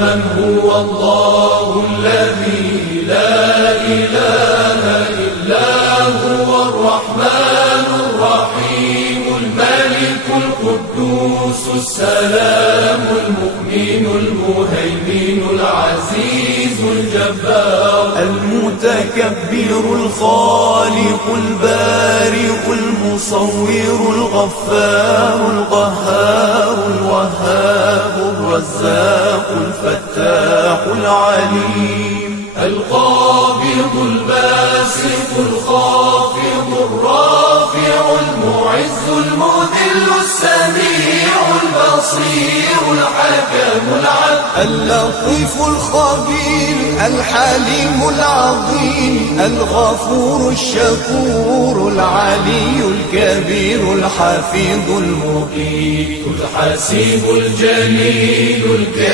من هو الله الذي لا إله إلا هو الرحمن الرحيم الملك القدوس السلام المؤمن المهيمن العزيز الجبار المتكبر الخالق البارئ المصور الغفار القهار الوهاب الرزاق الفتاح العليم القابض الباسط الخافض الرافع المعز المذل السميع البصير الحكم العدل اللطيف الخبير الحليم العظيم الغفور الشكور العلي الكبير الحفيظ المقيت الحسيب الجليل الكريم